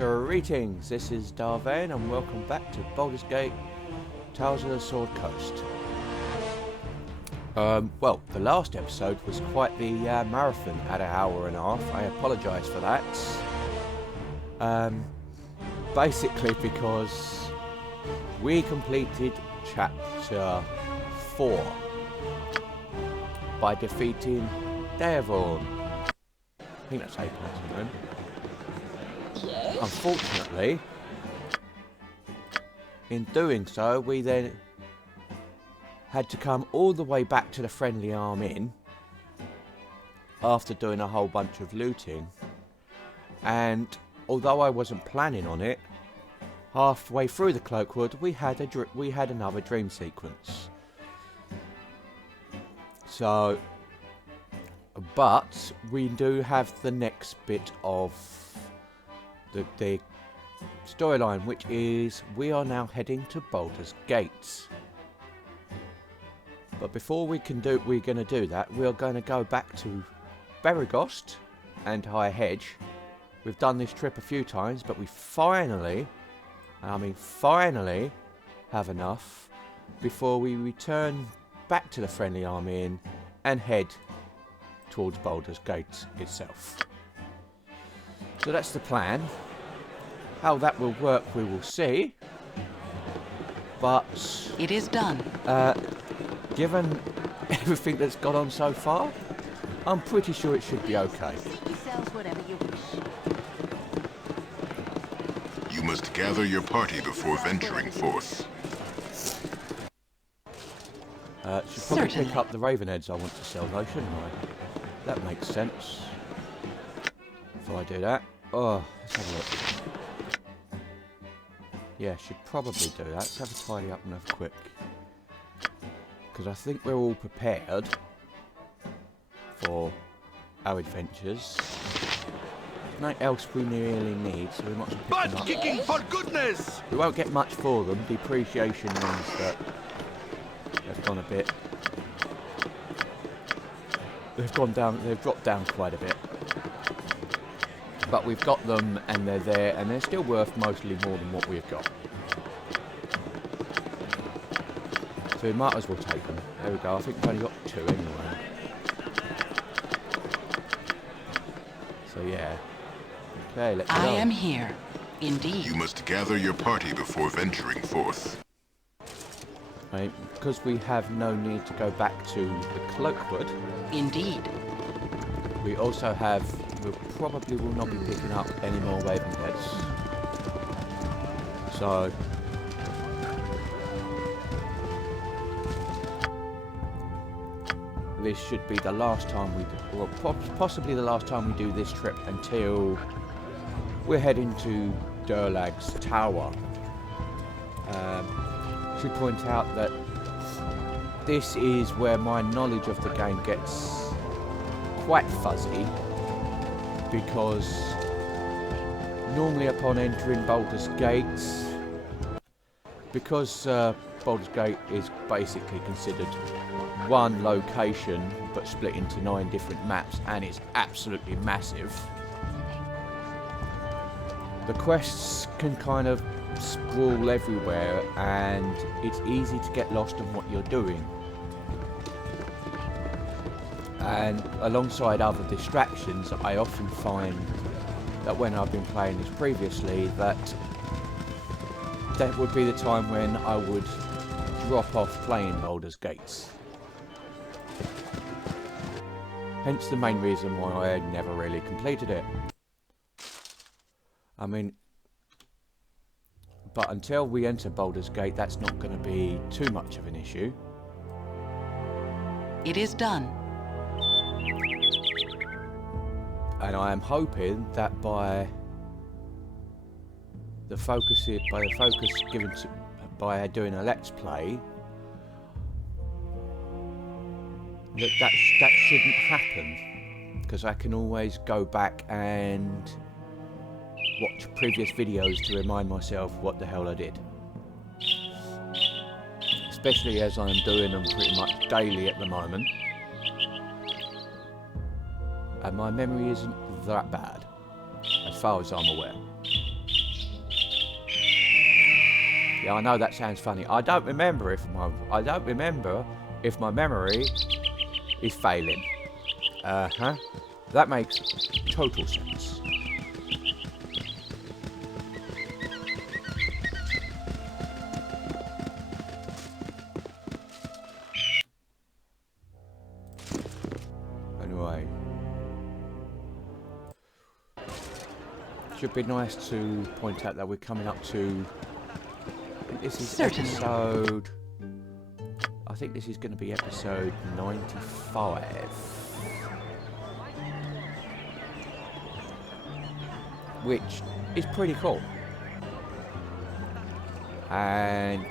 Greetings, this is Vane and welcome back to Baldur's Gate, Tales of the Sword Coast. Well, the last episode was quite the marathon at an hour and a half. I apologise for that. Basically because we completed chapter 4 by defeating Devon. I think that's how you pronounce his name. Unfortunately, in doing so, we then had to come all the way back to the Friendly Arm Inn after doing a whole bunch of looting. And although I wasn't planning on it, halfway through the Cloakwood, we had another dream sequence. So, but we do have the next bit of the storyline, which is we are now heading to Baldur's Gate. But before we're going to do that, we are going to go back to Beregost and High Hedge. We've done this trip a few times, but we finally, and I mean finally, have enough before we return back to the Friendly Arm Inn and head towards Baldur's Gate itself. So that's the plan. How that will work, we will see. But it is done. Given everything that's gone on so far, I'm pretty sure it should be okay. You must gather your party before venturing forth. Should probably pick up the raven heads I want to sell though, shouldn't I? That makes sense. If I do that. Oh, let's have a look. Yeah, should probably do that. Let's have a tidy up and have a quick. Because I think we're all prepared for our adventures. There's nothing else we really need, so we might as well pick them up. Kicking for goodness! We won't get much for them. Depreciation means that they've gone a bit. They've dropped down quite a bit. But we've got them and they're there and they're still worth mostly more than what we've got. So we might as well take them. There we go, I think we've only got 2 anyway. So yeah. Okay, let's go. I am here, indeed. You must gather your party before venturing forth. Right, because we have no need to go back to the Cloakwood. Indeed. We also have... We probably will not be picking up any more raven heads. So... this should be the last time we do... Well, possibly the last time we do this trip until we're heading to Durlag's Tower. Should point out that this is where my knowledge of the game gets quite fuzzy. Because normally upon entering Baldur's Gate, because Baldur's Gate is basically considered one location but split into 9 different maps and it's absolutely massive, the quests can kind of sprawl everywhere and it's easy to get lost in what you're doing. And alongside other distractions, I often find that when I've been playing this previously, that would be the time when I would drop off playing Baldur's Gate. Hence the main reason why I never really completed it. I mean, but until we enter Baldur's Gate, that's not going to be too much of an issue. It is done. And I am hoping that by the focus given to, by doing a let's play, that shouldn't happen, because I can always go back and watch previous videos to remind myself what the hell I did. Especially as I'm doing them pretty much daily at the moment. And my memory isn't that bad, as far as I'm aware. Yeah, I know that sounds funny. I don't remember if my memory is failing. Uh-huh. That makes total sense. Anyway. Should be nice to point out that we're coming up to... This is episode... I think this is going to be episode 95. Which is pretty cool. And...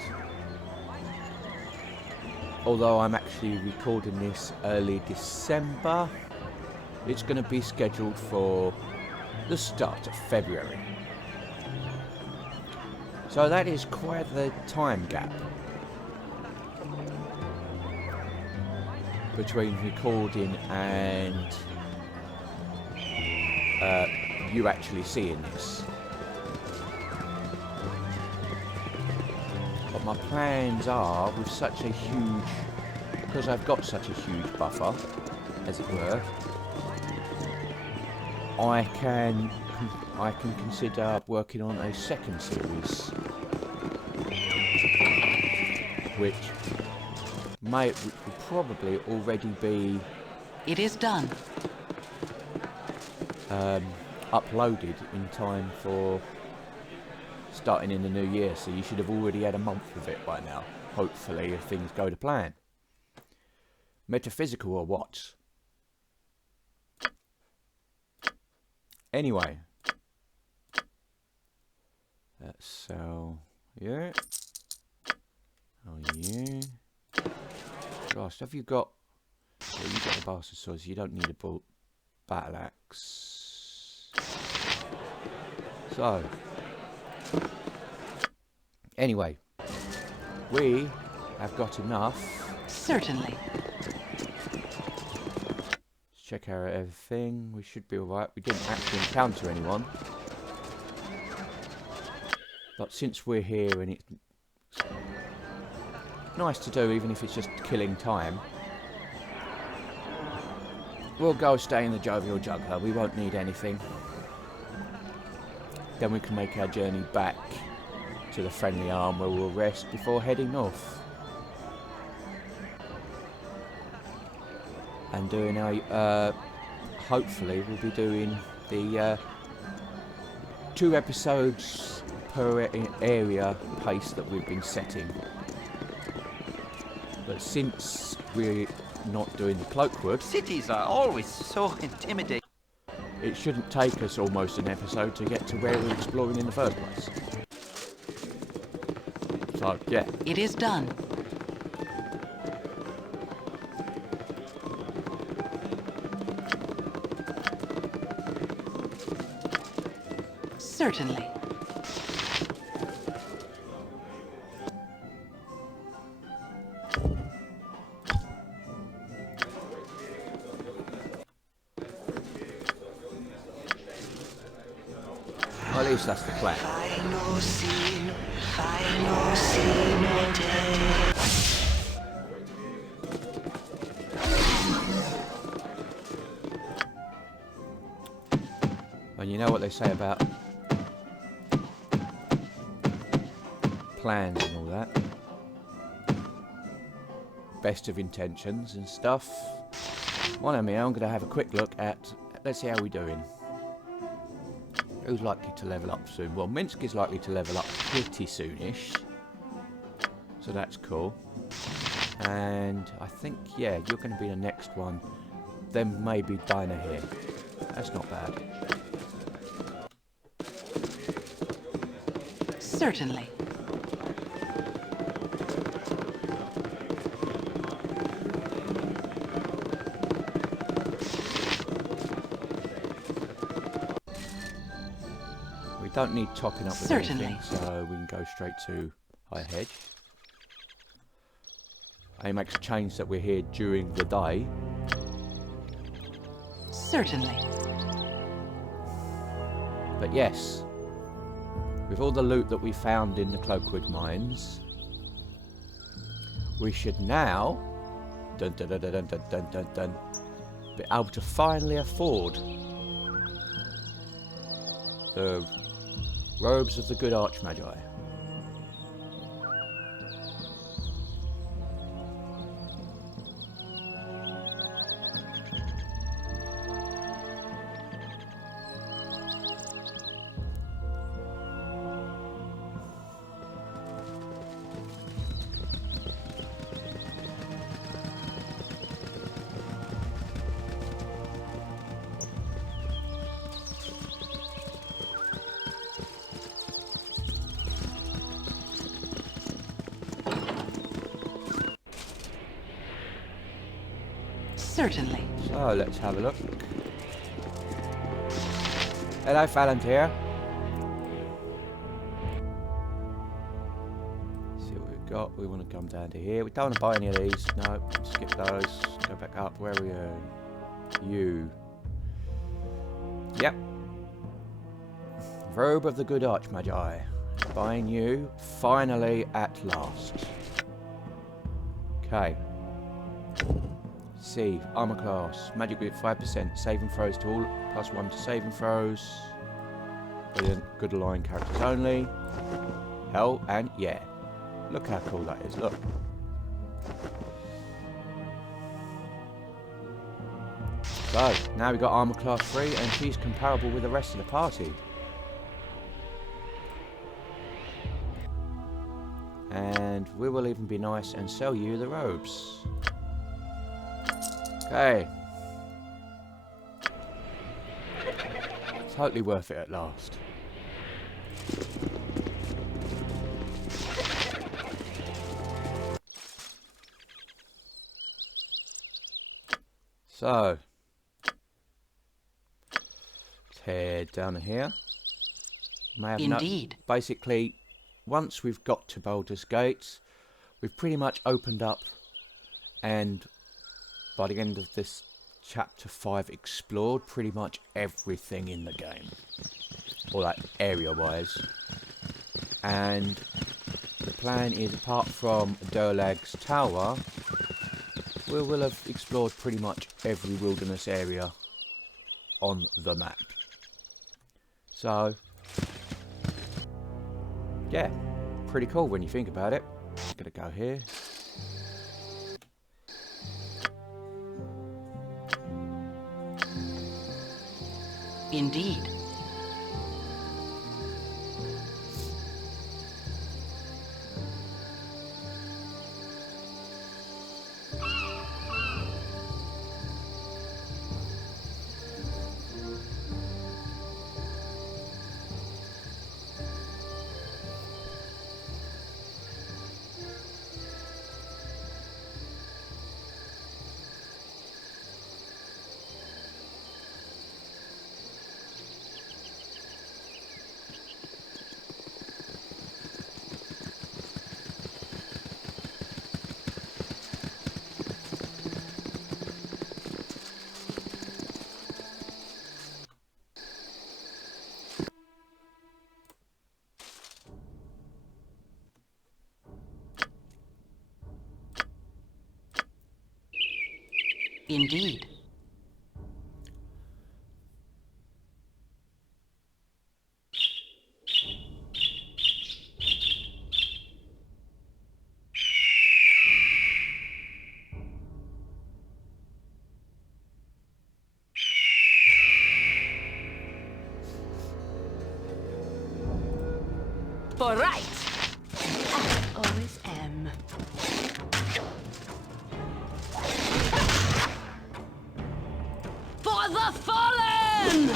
although I'm actually recording this early December, it's going to be scheduled for the start of February. So that is quite the time gap between recording and you actually seeing this. But my plans are, with such a huge, because I've got such a huge buffer, as it were, I can consider working on a second series, which will probably already be... It is done. uploaded in time for starting in the new year, so you should have already had a month of it by now, hopefully, if things go to plan. Metaphysical or what? Anyway, let's sell you. Oh, you. Gosh, have you got... yeah, you got the bastard swords, you don't need a battle axe. So, anyway, we have got enough. Certainly. Check out everything. We should be alright. We didn't actually encounter anyone. But since we're here and it's nice to do, even if it's just killing time, we'll go stay in the Jovial Juggler. We won't need anything. Then we can make our journey back to the Friendly Arm, where we'll rest before heading north. And doing our, hopefully we'll be doing the 2 episodes per area pace that we've been setting. But since we're not doing the Cloakwood, Cities are always so intimidating. it shouldn't take us almost an episode to get to where we're exploring in the first place. So, yeah. It is done. Certainly. Well, at least that's the plan. And you know what they say about plans and all that. Best of intentions and stuff. One of me, I'm going to have a quick look at... let's see how we're doing. Who's likely to level up soon? Well, Minsk is likely to level up pretty soonish. So that's cool. And I think, yeah, you're going to be the next one. Then maybe Dinah here. That's not bad. Certainly. We don't need topping up with Certainly. anything, so we can go straight to High Hedge. It makes a change that we're here during the day. Certainly. But yes, with all the loot that we found in the Cloakwood mines, we should now dun, dun, dun, dun, dun, dun, dun, dun, be able to finally afford the robes of the good Archmagi. Certainly. So let's have a look. Hello, Palantir. See what we've got. We want to come down to here. We don't want to buy any of these. No, skip those. Go back up. Where are we? You. Yep. Robe of the good Archmagi. Buying you. Finally, at last. Okay. C. Armor class. Magic with 5%. Saving throws to all. +1 to saving throws. Brilliant. Good line characters only. Hell and yeah. Look how cool that is. Look. So, now we've got armor class 3 and she's comparable with the rest of the party. And we will even be nice and sell you the robes. Okay. Totally worth it at last. So, let's head down here. May have Indeed. Basically, once we've got to Baldur's Gate, we've pretty much opened up, and by the end of this chapter 5 explored pretty much everything in the game, or like area wise. And the plan is, apart from Durlag's tower, we will have explored pretty much every wilderness area on the map. So yeah, pretty cool when you think about it. Gonna go here. Indeed. Indeed. For right. I always am. For the fallen!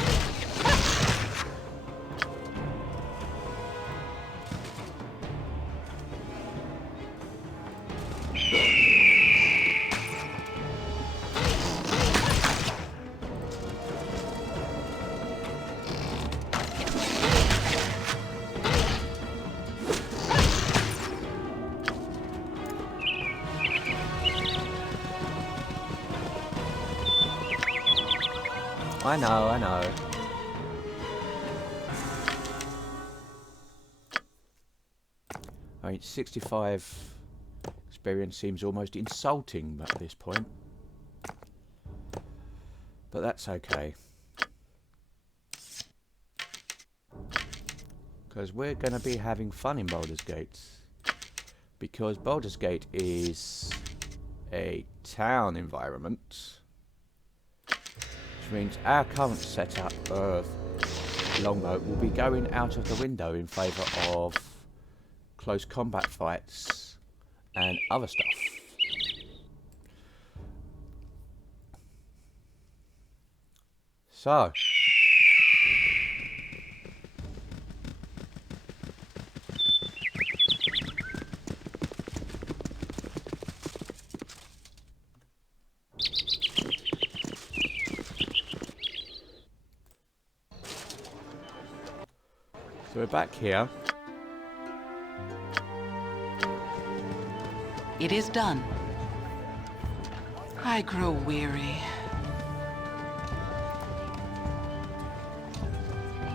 I know, I know. mean, 65 experience seems almost insulting at this point. But that's okay. Because we're going to be having fun in Baldur's Gate. Because Baldur's Gate is a town environment. Which means our current setup of Longboat will be going out of the window in favour of close combat fights and other stuff. So, we're back here. It is done. I grow weary.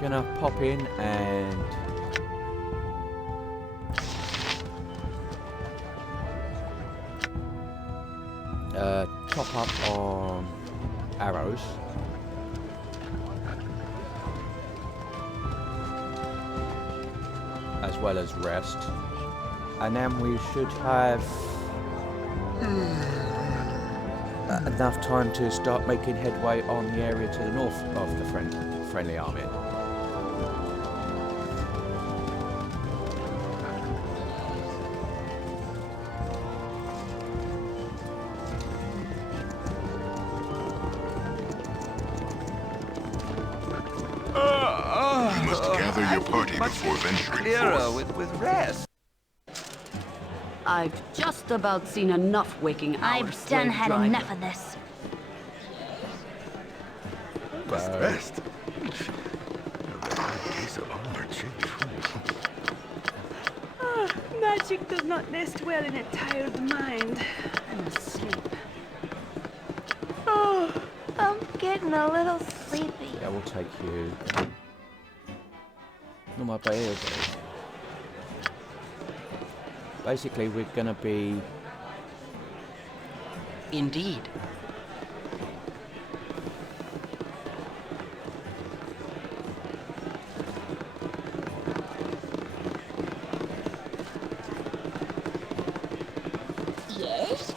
Gonna pop in and top up on arrows. As well as rest. And then we should have enough time to start making headway on the area to the north of the friendly army. You must gather your party before venturing Clearer forth. with rest. I've just about seen enough waking hours. I've done had dry. enough of this. Must rest. Magic does not nest well in a tired mind. I'm asleep. Oh, I'm getting a little sleepy. Yeah, we'll take you. No, my bad. Basically, we're gonna be Indeed. Yes?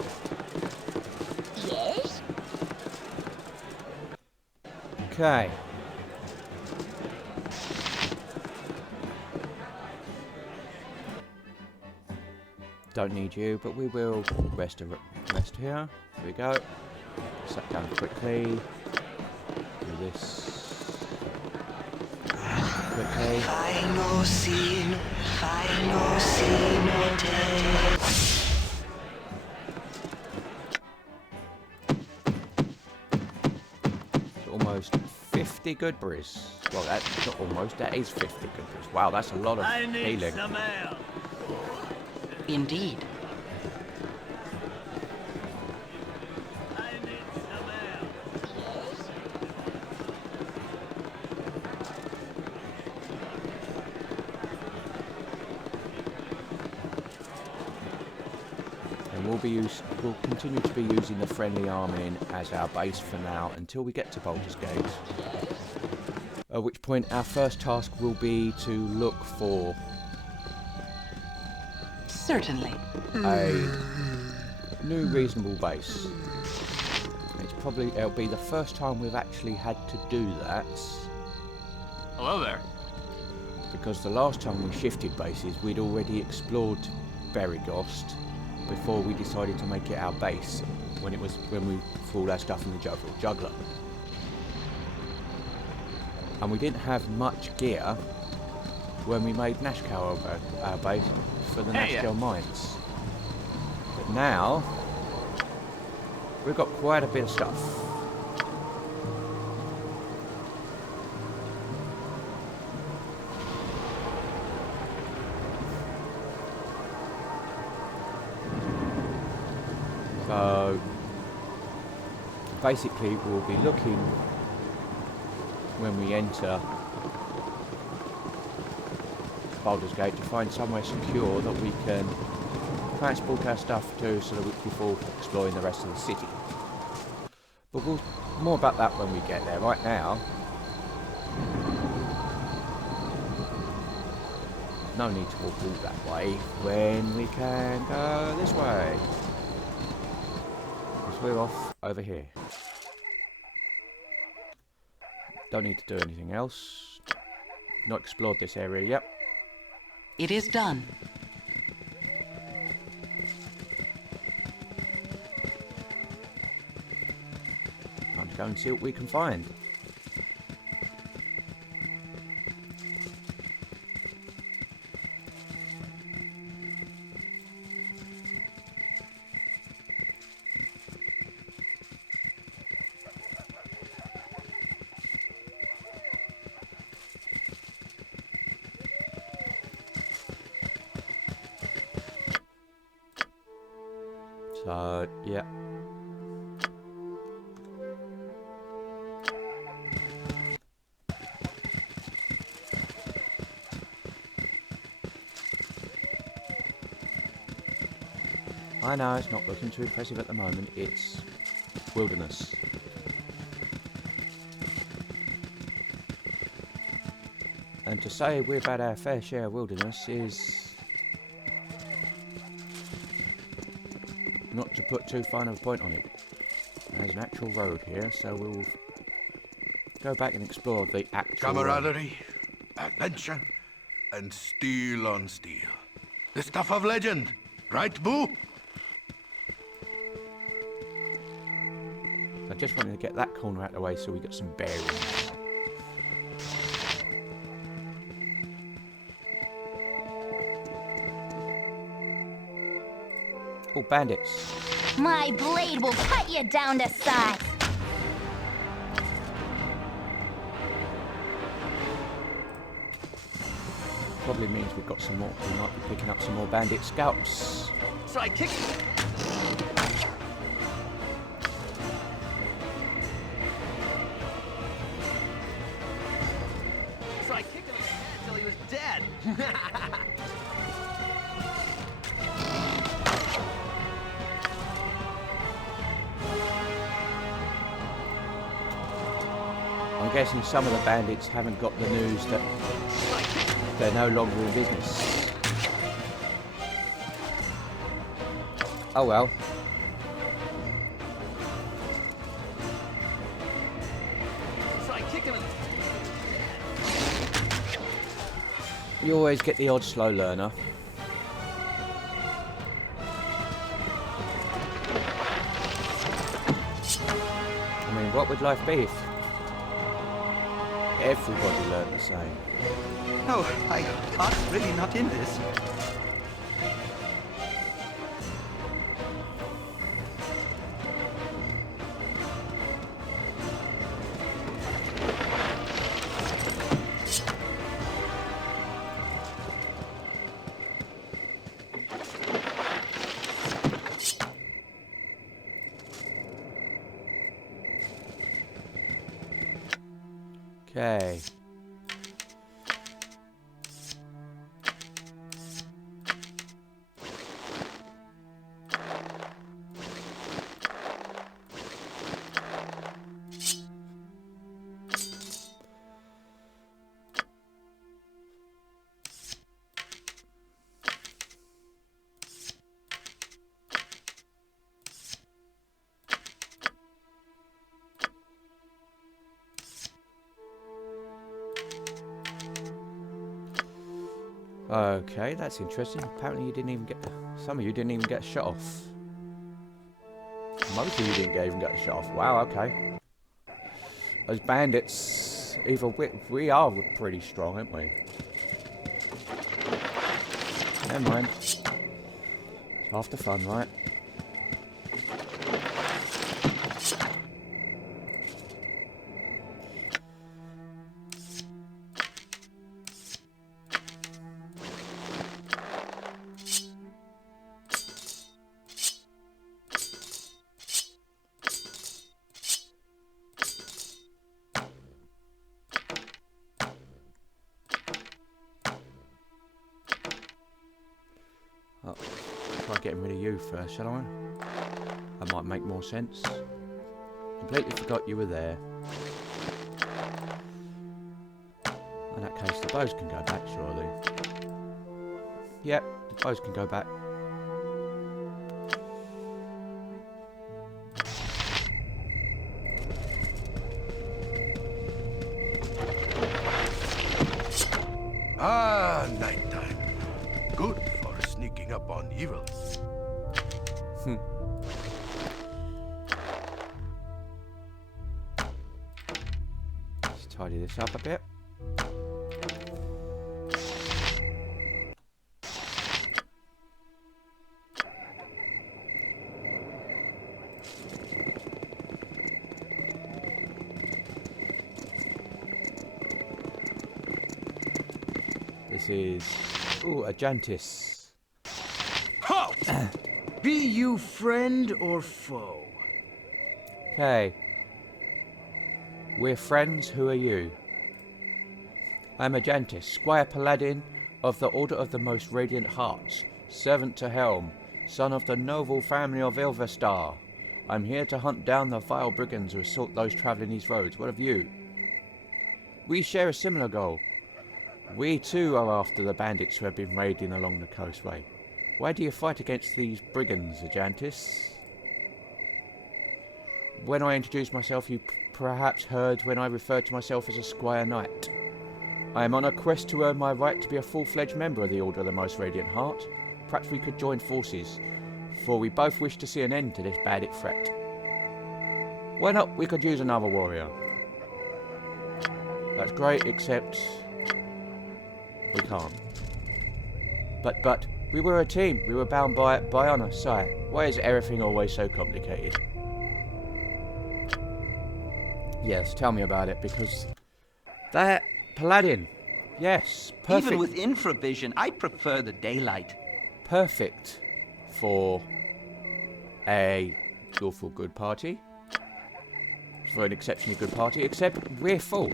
Yes? okay. Don't need you, but we will rest here. Here we go. Sat down quickly. Do this quickly. Final scene of day. It's almost 50 good brews. Well, that's not almost. That is 50 good brews. Wow, that's a lot of healing. Indeed. We'll continue to be using the friendly army as our base for now until we get to Baldur's Gate. At which point our first task will be to look for Certainly. a new reasonable base. It'll be the first time we've actually had to do that. Hello there. Because the last time we shifted bases, we'd already explored Beregost before we decided to make it our base when we threw all our stuff in the juggler. And we didn't have much gear when we made Nashkel our base for the Nashkel mines. But now we've got quite a bit of stuff. So basically we'll be looking when we enter Baldur's Gate to find somewhere secure that we can transport our stuff to so that before exploring the rest of the city. But we'll more about that when we get there. Right now, no need to walk all that way when we can go this way. Because we're off over here. Don't need to do anything else. Not explored this area yet. It is done. Time to go and see what we can find. So, yeah. I know it's not looking too impressive at the moment. It's wilderness. And to say we've had our fair share of wilderness is not to put too fine of a point on it. There's an actual road here, so we'll go back and explore the actual Camaraderie, adventure, and steel on steel. The stuff of legend, right, Boo? I just wanted to get that corner out of the way so we got some bearings. Oh, bandits. My blade will cut you down to size. Probably means we've got some more. We might be picking up some more bandit scalps. So I kicked. So I kicked him in the head until he was dead. I'm guessing some of the bandits haven't got the news that they're no longer in business. Oh well. So I kicked him in the You always get the odd slow learner. I mean, what would life be if everybody learned the same? Oh, I got really not in this. Okay. Okay, that's interesting. Apparently you didn't even get... Some of you didn't even get shot off. Most of you didn't even get shot off. Wow, okay. Those bandits... Either we are pretty strong, aren't we? Never mind. It's half the fun, right? getting rid of you first, shall I? That might make more sense. Completely forgot you were there. In that case, the bows can go back, surely. Yep, the bows can go back. Ah, nighttime. Good for sneaking up on evil. Let's tidy this up a bit. This is... ooh, a Jantis. Halt! Be you friend or foe? Okay. We're friends, who are you? I'm a Jantis, Squire Paladin of the Order of the Most Radiant Hearts, servant to Helm, son of the noble family of Ilverstar. I'm here to hunt down the vile brigands who assault those travelling these roads. What of you? We share a similar goal. We too are after the bandits who have been raiding along the coastway. Why do you fight against these brigands, Ajantis? When I introduced myself, you perhaps heard when I referred to myself as a Squire Knight. I am on a quest to earn my right to be a full-fledged member of the Order of the Most Radiant Heart. Perhaps we could join forces, for we both wish to see an end to this bandit threat. Why not? We could use another warrior. That's great, except... we can't. But, we were a team. We were bound by honour, sire. Why is everything always so complicated? Yes, tell me about it, because... that... Paladin. Yes, perfect. Even with infravision, I prefer the daylight. Perfect for a lawful good party. For an exceptionally good party, except we're full.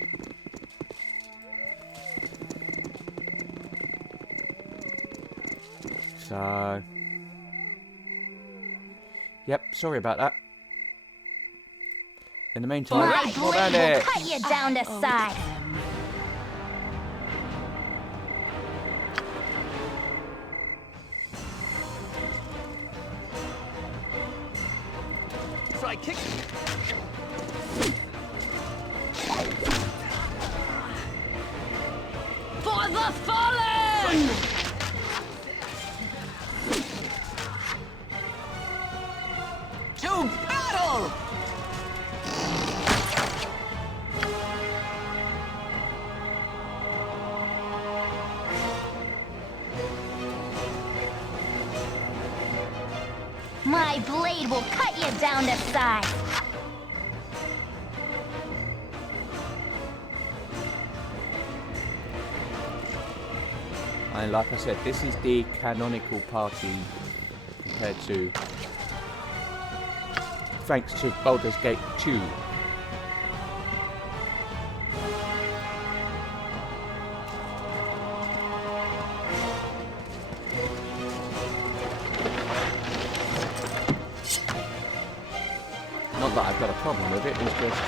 So... yep, sorry about that. In the meantime, My blade will cut you down to size. So I kicked you. For the fallen! To battle! My blade will cut you down to size. and like I said, this is the canonical party compared to... thanks to Baldur's Gate 2. Not that I've got a problem with it, it's just...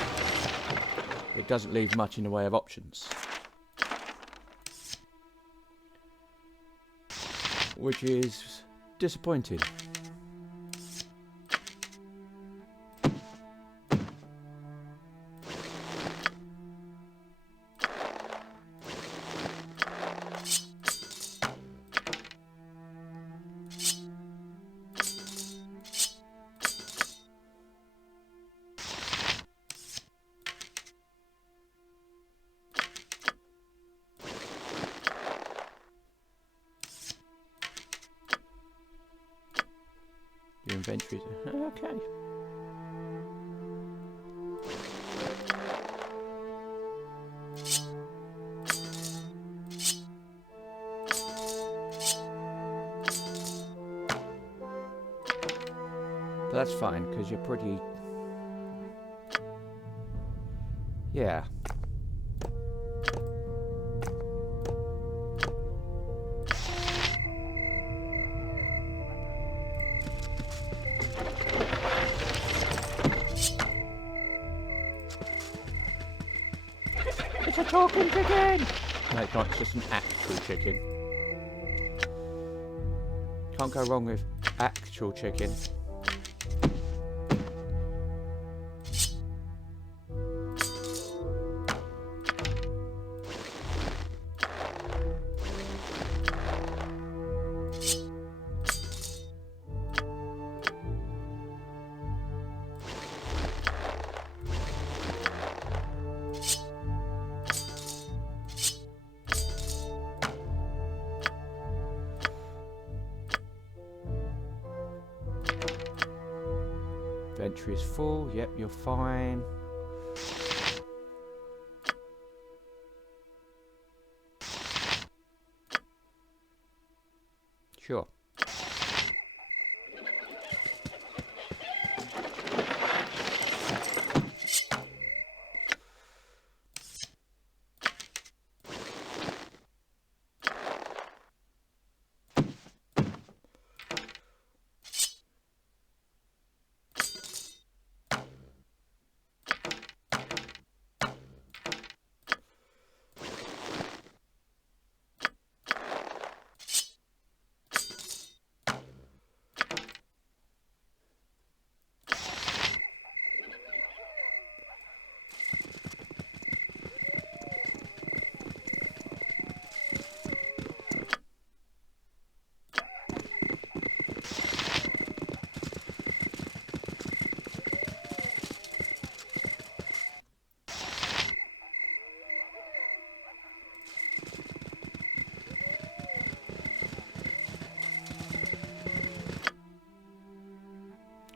it doesn't leave much in the way of options. Which is disappointing. Your inventory. Okay. But that's fine, because you're pretty... yeah. It's a talking chicken! No, it's not. It's just an actual chicken. Can't go wrong with actual chicken. Inventory is full. Yep, you're fine. Sure.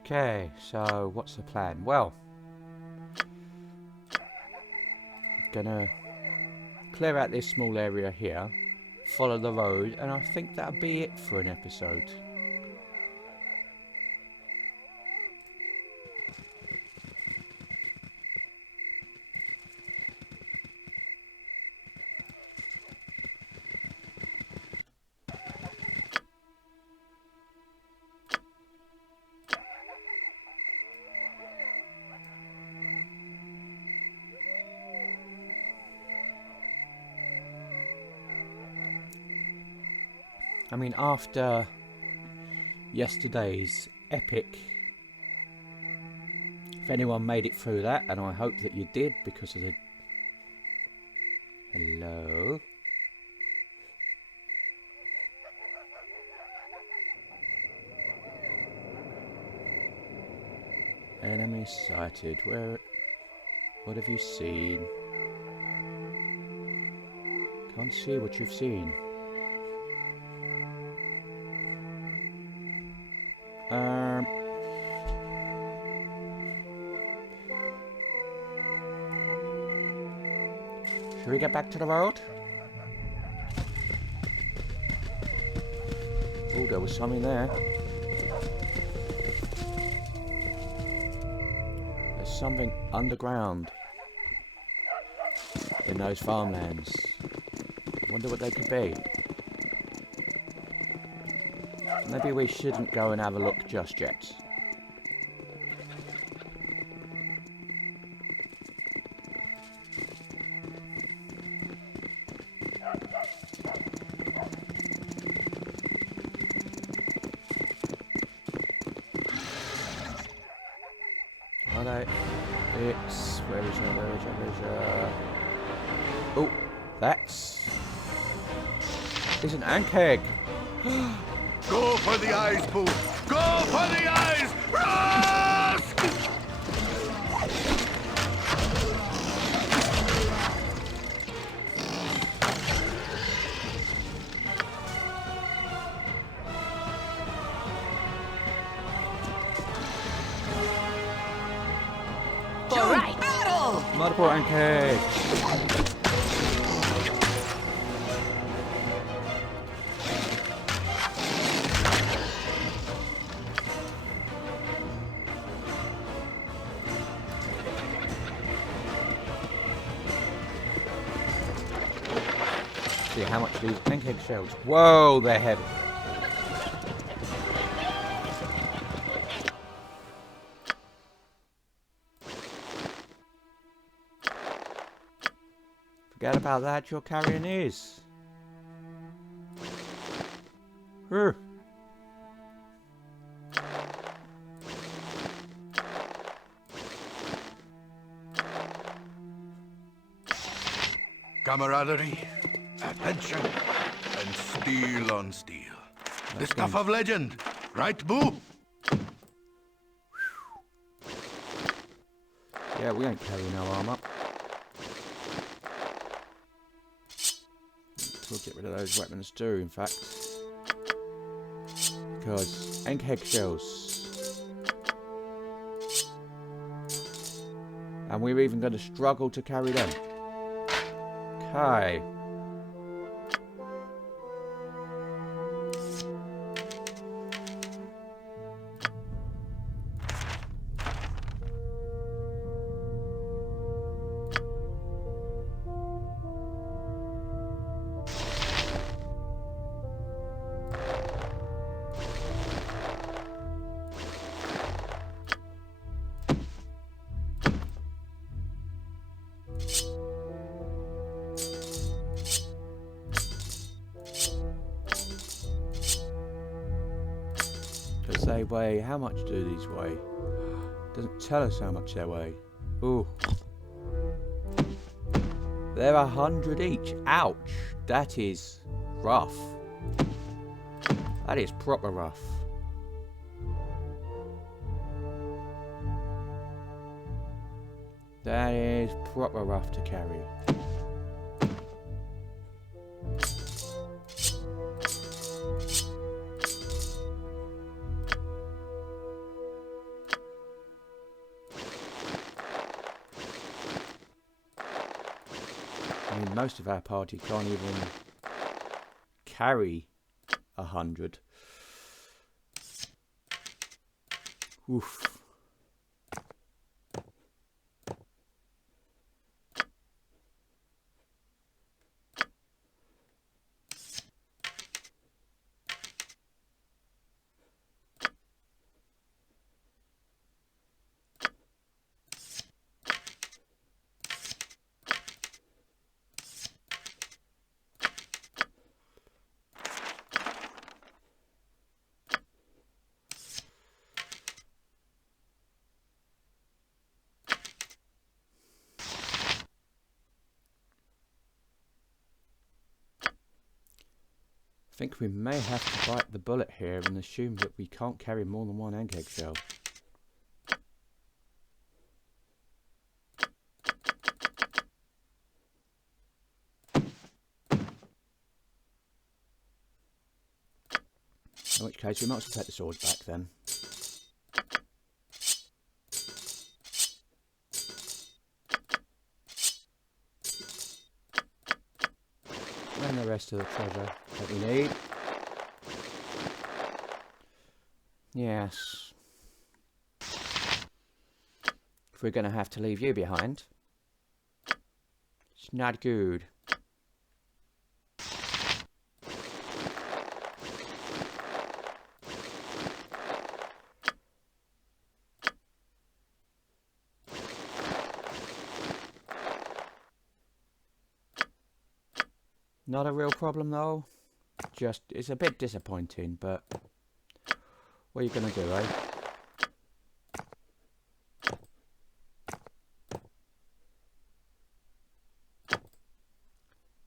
Okay, so what's the plan? Well, gonna clear out this small area here, follow the road, and I think that'll be it for an episode. I mean, after yesterday's epic, if anyone made it through that, and I hope that you did because of the... Hello? Enemy sighted. Where... What have you seen? Can't see what you've seen. Should we get back to the road? Oh, there was something there. There's something underground in those farmlands. I wonder what they could be. Maybe we shouldn't go and have a look just yet. Are they? It's... Where is it? Oh, that's... It's an ank egg! Go for the eyes, Pooh! Go for the eyes! Rusk! All right. Battle! Multiple ank eggs! See how much these pancake shells. Whoa, they're heavy. Forget about that, you're carrying his. Her. Camaraderie, adventure, and steel on steel. The stuff of legend, right, Boo? Yeah, we ain't carrying no armour. We'll get rid of those weapons too, in fact. Because egg shells. And we're even going to struggle to carry them. Okay. Because they weigh, how much do these weigh? Doesn't tell us how much they weigh. Ooh. They're 100 each. Ouch. That is rough. That is proper rough. That is proper rough to carry. I mean, most of our party can't even carry 100. Oof. I think we may have to bite the bullet here and assume that we can't carry more than one egg shell. In which case we might as well take the swords back then. And the rest of the treasure that we need. Yes. If we're going to have to leave you behind, it's not good. Not a real problem though. Just, it's a bit disappointing, but what are you going to do, eh?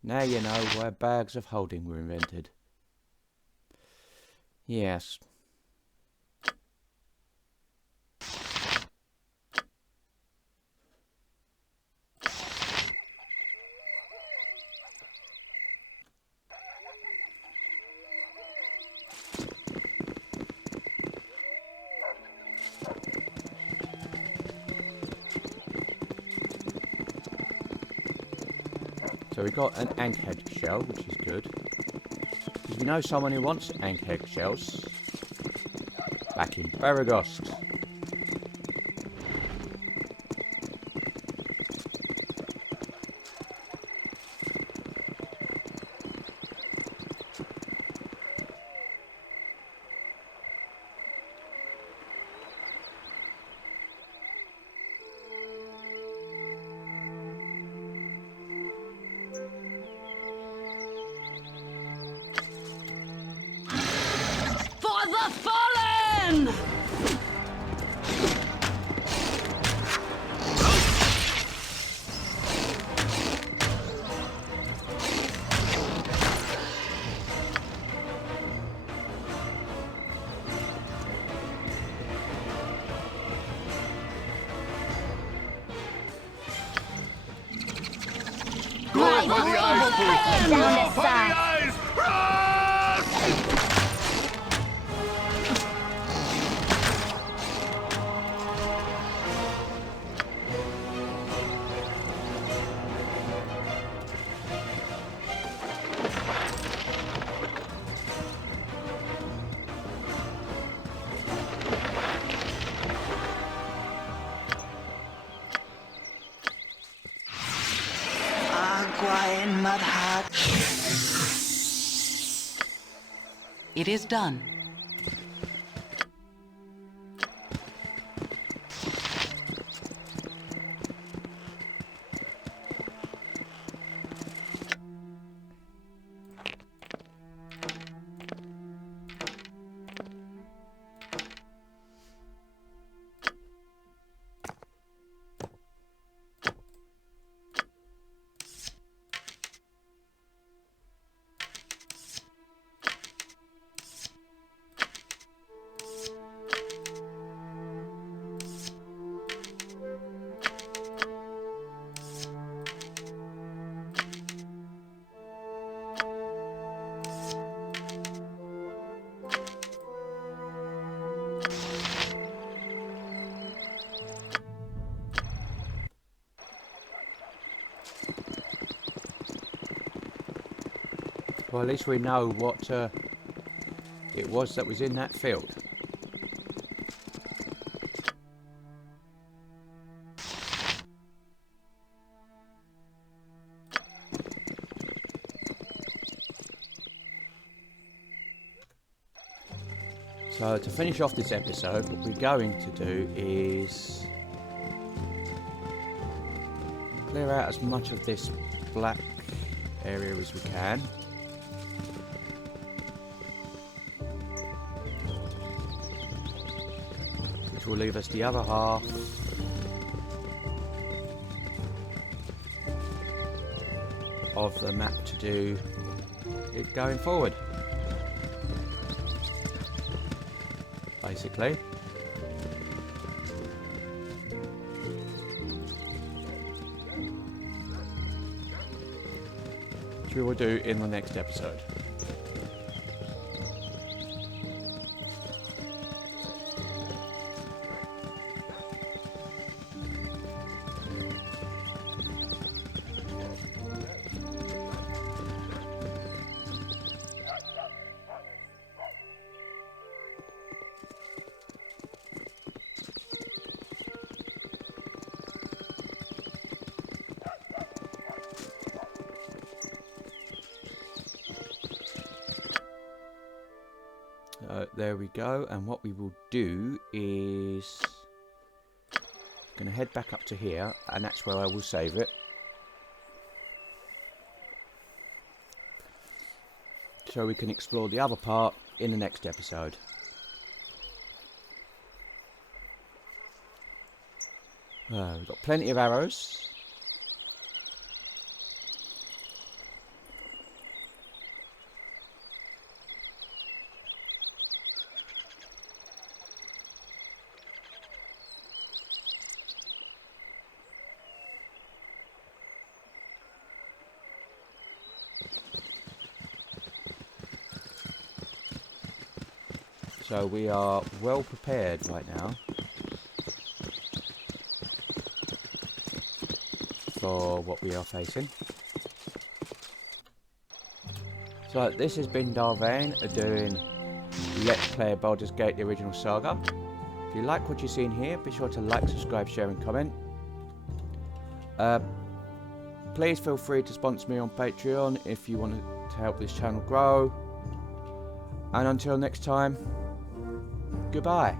Now you know why bags of holding were invented. Yes. So we got an ankhead shell, which is good. Because we know someone who wants ankhead shells. Back in Baragost. again! My blade will cut you down to For the size. eyes! Run! Agua en Madhat. It is done. Well, at least we know what it was that was in that field. So to finish off this episode, what we're going to do is clear out as much of this black area as we can. Which will leave us the other half of the map to do it going forward. Basically. Which we will do in the next episode. There we go, and what we will do is going to head back up to here, and that's where I will save it. So we can explore the other part in the next episode. We've got plenty of arrows. So we are well prepared right now for what we are facing. So this has been Vane doing Let's Play Baldur's Gate, the original Saga. If you like what you've seen here, be sure to like, subscribe, share and comment. Please feel free to sponsor me on Patreon if you want to help this channel grow. And until next time, goodbye.